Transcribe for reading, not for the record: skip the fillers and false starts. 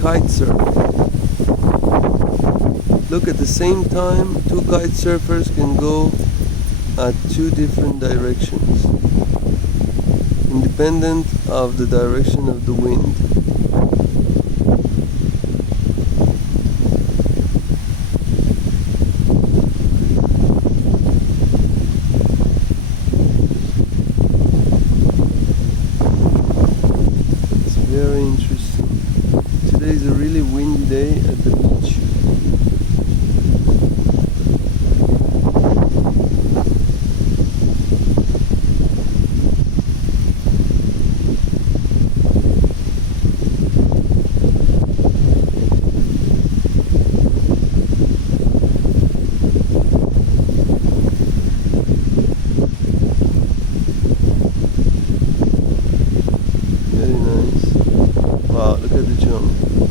kite surfing. Look, at the same time, two kite surfers can go at two different directions, independent of the direction of the wind. It's very interesting. Today is a really windy day at the beach. Very nice. Wow, look at the jump.